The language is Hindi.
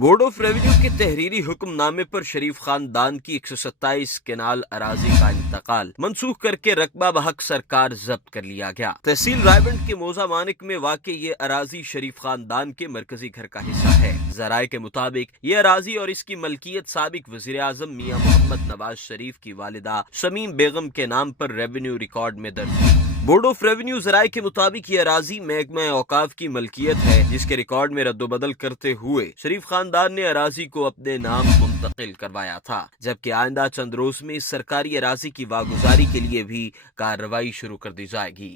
बोर्ड ऑफ रेवेन्यू के तहरीरी हुक्मनामे पर शरीफ खानदान की 127 केनाल अराजी का इंतकाल मनसूख करके रकबा बहक सरकार जब्त कर लिया गया। तहसील रायबंद के मौजा मानिक में वाक़ ये अराजी शरीफ खानदान के मरकजी घर का हिस्सा है। जराये के मुताबिक ये अराजी और इसकी मलकियत साबिक वज़ीर आज़म मियां मोहम्मद नवाज शरीफ की वालिदा शमीम बेगम के नाम पर रेवेन्यू रिकॉर्ड में दर्ज थी। बोर्ड ऑफ रेवेन्यू जराये के मुताबिक ये अराजी महकमा औकाफ की मलकियत है, जिसके रिकॉर्ड में रद्दोबदल करते हुए शरीफ खानदान ने अराजी को अपने नाम मुंतकिल करवाया था, जबकि आइंदा चंद रोज में इस सरकारी अराजी की वागुजारी के लिए भी कार्रवाई शुरू कर दी जाएगी।